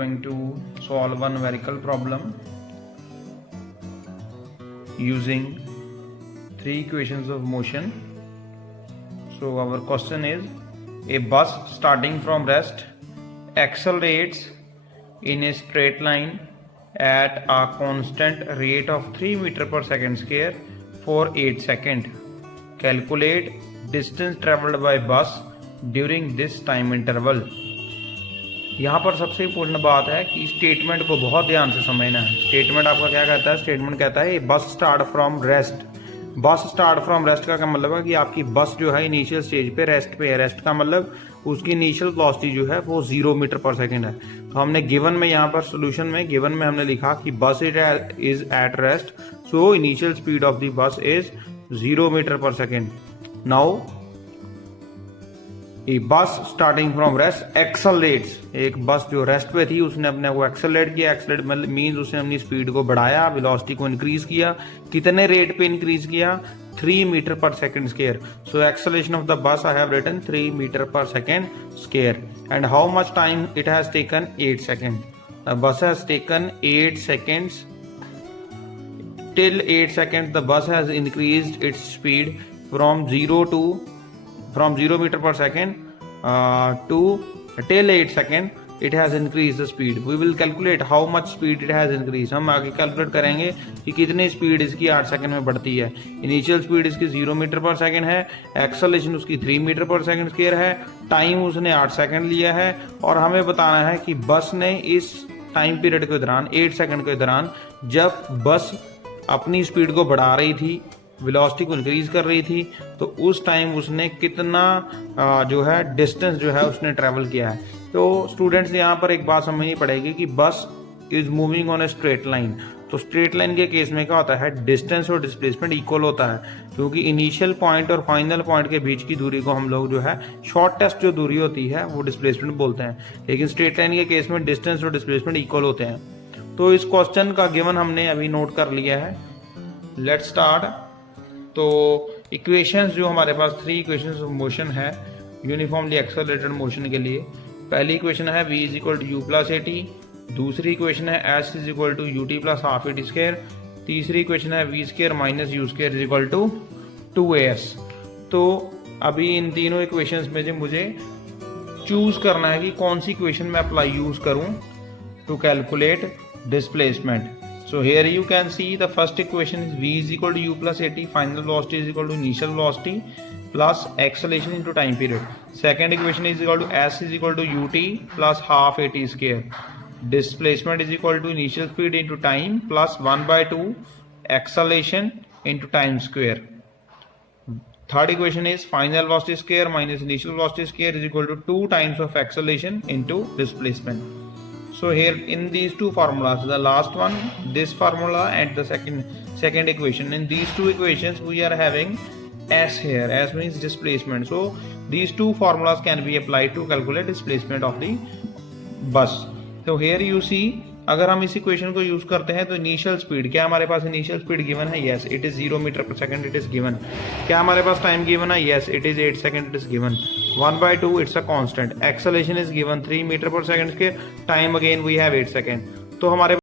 going to solve one numerical problem using three equations of motion. So our question is, a bus starting from rest accelerates in a straight line at a constant rate of 3 meter per second square for 8 seconds. Calculate distance traveled by bus during this time interval. यहाँ पर सबसे important बात है कि statement को बहुत ध्यान से समझना है। स्टेटमेंट आपका क्या कहता है? स्टेटमेंट कहता है बस स्टार्ट फ्रॉम रेस्ट। बस स्टार्ट फ्रॉम रेस्ट का क्या मतलब है कि आपकी बस जो है इनिशियल स्टेज पे रेस्ट पे है। रेस्ट का मतलब उसकी इनिशियल वेलोसिटी जो है वो 0 मीटर पर सेकंड है। तो हमने गिवन में यहाँ पर सोल्यूशन में गिवन में हमने लिखा कि bus is at rest, so initial speed of the bus is 0 metre per second. Now a bus starting from rest accelerates, एक बस जो रेस्ट पे थी उसने अपने को एक्सेलरेट किया। एक्सेलरेट मतलब मींस उसने अपनी स्पीड को बढ़ाया, वेलोसिटी को इंक्रीज किया। कितने रेट पे इंक्रीज किया? 3 metre per second square. So acceleration of the bus I have written 3 metre per second square. And how much time it has taken? 8 second. The bus has taken 8 seconds. Till 8 seconds the bus has increased its speed from 0 meter per second to till 8 second it has increased the speed. We will calculate how much speed it has increased. हम आगे calculate करेंगे कि कितनी speed इसकी 8 second में बढ़ती है। Initial speed इसकी 0 मीटर पर सेकंड है, एक्सेलरेशन उसकी 3 मीटर पर सेकंड स्क्वायर है, टाइम उसने 8 सेकंड लिया है और हमें बताना है कि बस ने इस टाइम पीरियड के दौरान 8 सेकंड के दौरान जब बस अपनी स्पीड को बढ़ा रही थी, वेलोसिटी को इंक्रीज कर रही थी, तो उस टाइम उसने कितना जो है डिस्टेंस जो है उसने ट्रेवल किया है। तो स्टूडेंट्स यहाँ पर एक बात समझनी पड़ेगी कि bus is moving on a straight line. तो स्ट्रेट लाइन के केस में क्या होता है? डिस्टेंस और डिस्प्लेसमेंट इक्वल होता है, क्योंकि इनिशियल पॉइंट और फाइनल पॉइंट के बीच की दूरी को हम लोग जो है शॉर्टेस्ट जो दूरी होती है वो डिस्प्लेसमेंट बोलते हैं। लेकिन स्ट्रेट लाइन के केस में डिस्टेंस और डिस्प्लेसमेंट इक्वल होते हैं। तो इस क्वेश्चन का गिवन हमने अभी नोट कर लिया है। Let's start. तो इक्वेशंस जो हमारे पास 3 इक्वेशंस ऑफ मोशन है यूनिफॉर्मली एक्सेलरेटेड मोशन के लिए। पहली इक्वेशन है v is equal to u plus a t. दूसरी इक्वेशन है s is equal to u t plus half a t square. तीसरी इक्वेशन है v square minus u square is equal to 2as। तो अभी इन तीनों equations में से मुझे चूज करना है कि कौन सी इक्वेशन मैं अप्लाई यूज करूं to calculate displacement. So here you can see the first equation is v is equal to u plus at, final velocity is equal to initial velocity plus acceleration into time period. Second equation is equal to s is equal to ut plus half at square. Displacement is equal to initial speed into time plus 1/2 acceleration into time square. Third equation is final velocity square minus initial velocity square is equal to 2 times of acceleration into displacement. So here in these two formulas, the last one, this formula and the second equation, in these two equations we are having s here. S means displacement. So these two formulas can be applied to calculate displacement of the bus. So here you see, अगर हम इस equation को use करते हैं तो initial speed, क्या हमारे पास इनिशियल स्पीड गिवन है? Yes, it is 0 metre per second, it is given. क्या हमारे पास टाइम गिवन है? Yes, it is 8 second, it is given. 1/2 it's a constant. Acceleration is given 3 metre per second के, time again we have 8 second. तो हमारे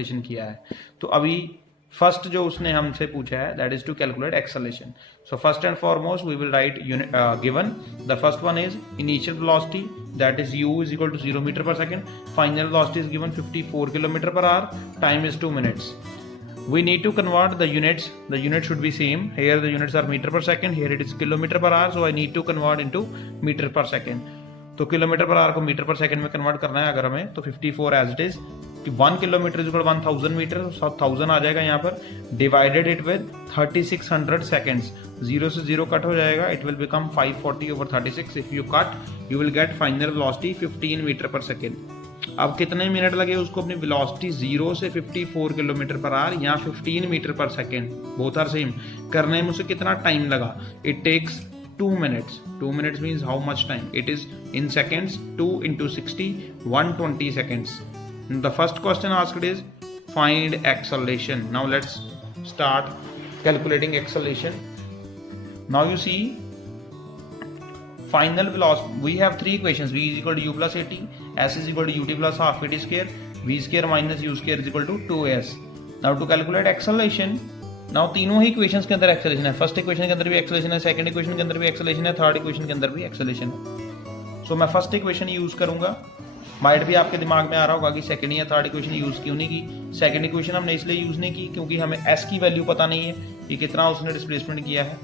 calculation किया है। तो अभी फर्स्ट जो उसने हमसे पूछा है that is to calculate acceleration. So first and foremost we will write given the first one is initial velocity that is u is equal to 0 metre per second, final velocity is given 54 kilometre per hour, time is 2 minutes. We need to convert the units. The units should be same. Here the units are meter per second. Here it is kilometer per hour. So I need to convert into meter per second. तो kilometre per our को metre per second में convert करना है अगर हमें, तो 54 as it is कि 1 kilometre is 1000 metre, 1000 आ जाएगा यहाँ पर, डिवाइडेड इट विद 3600 सेकंड्स, 0 से 0 कट हो जाएगा, it will become 540 over 36. If you cut you will get final velocity 15 metre per second. अब कितने मिनट लगे उसको अपनी वेलोसिटी 0 से 54 किलोमीटर पर आवर या 15 metre per second, both are same, करने में उसे कितना टाइम लगा? It takes 2 minutes. 2 minutes means how much time? It is in seconds. 2 into 60, 120 seconds. The first question asked is find acceleration. Now let's start calculating acceleration. Now you see final velocity. We have three equations. V is equal to u plus at, s is equal to ut plus half at square, v square minus u square is equal to 2s. Now to calculate acceleration, now तीनों ही equations के अंदर acceleration है. First equation के अंदर भी acceleration है, second equation के अंदर भी एक्सेलेरेशन है, थर्ड इक्वेशन के अंदर भी एक्सेलेरेशन है. सो मैं फर्स्ट इक्वेशन यूज करूंगा. माइट भी आपके दिमाग में आ रहा होगा कि सेकंड या थर्ड इक्वेशन यूज क्यों नहीं की. सेकंड इक्वेशन हमने इसलिए यूज नहीं की क्योंकि हमें एस की वैल्यू पता नहीं है कि कितना उसने डिस्प्लेसमेंट किया है,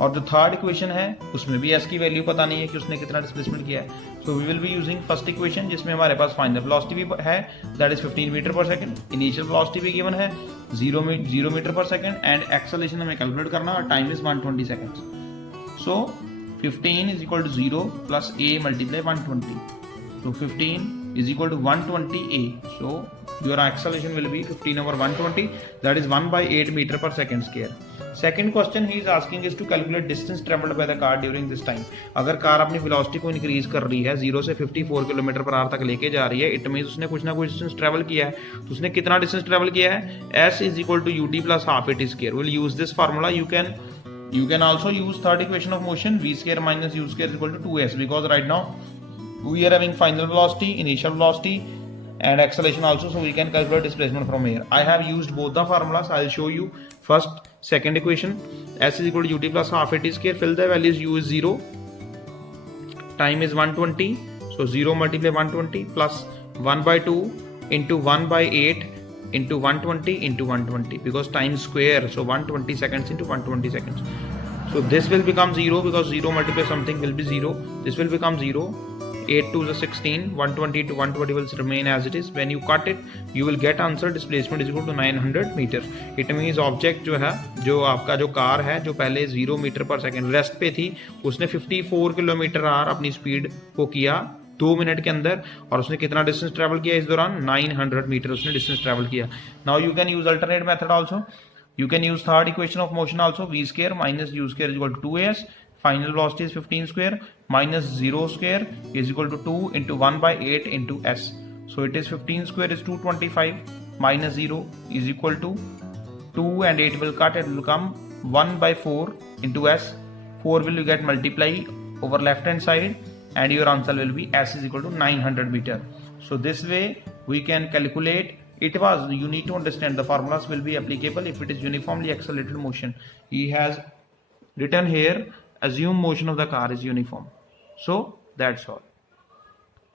और जो थर्ड इक्वेशन है उसमें भी एस की वैल्यू पता नहीं है कि उसने कितना डिस्प्लेसमेंट किया है. So we will be using first equation जिसमें हमारे पास फाइनल वेलोसिटी भी है that is 15 metre per second, initial velocity भी गिवन है 0 metre per second, and acceleration हमें कैलकुलेट करना और time is 120 seconds. So 15 is equal to 0 plus a multiply 120. So 15 is equal to 120a. So your acceleration will be 15 over 120, that is 1 by 8 meter per second square. Second question he is asking is to calculate distance traveled by the car during this time. अगर car अपनी velocity को increase कर रही है 0 से 54 kilometre per our तक लेके जा रही है, इट मींस उसने कुछ ना कुछ डिस्टेंस ट्रेवल किया है. तो उसने कितना डिस्टेंस ट्रेवल किया है? s is equal to ut plus half at square. We'll use this formula. You can also use third equation of motion, v square minus u square is equal to 2s, because right now we are having final velocity, initial velocity and acceleration also, so we can calculate displacement from here. I have used both the formulas. I will show you first second equation. S is equal to ut plus half at square. Fill the values. U is 0, time is 120, so 0 multiply 120 plus 1 by 2 into 1 by 8 into 120 into 120, because time square, so 120 seconds into 120 seconds. So this will become 0 because 0 multiply something will be 0. This will become 0. 8 to the 16, 120 to 120 will remain as it is. When you cut it, you will get answer displacement is equal to 900 meter. It means object जो है, जो आपका जो car है, जो पहले 0 metre per second rest पे थी, उसने 54 किलोमीटर आवर अपनी स्पीड को किया 2 मिनट के अंदर, और उसने कितना डिस्टेंस ट्रेवल किया इस दौरान? 900 मीटर उसने डिस्टेंस ट्रेवल किया. Now you can use alternate method also. You can use third equation of motion also. V square minus u square is equal to 2s. Final velocity is 15 square minus 0 square is equal to 2 into 1 by 8 into s. So it is 15 square is 225 minus 0 is equal to 2, and 8 will cut. It will become 1 by 4 into s. 4 will you get multiply over left hand side, and your answer will be s is equal to 900 meter. So this way we can calculate. It was, you need to understand the formulas will be applicable if it is uniformly accelerated motion. He has written here, assume motion of the car is uniform. So that's all.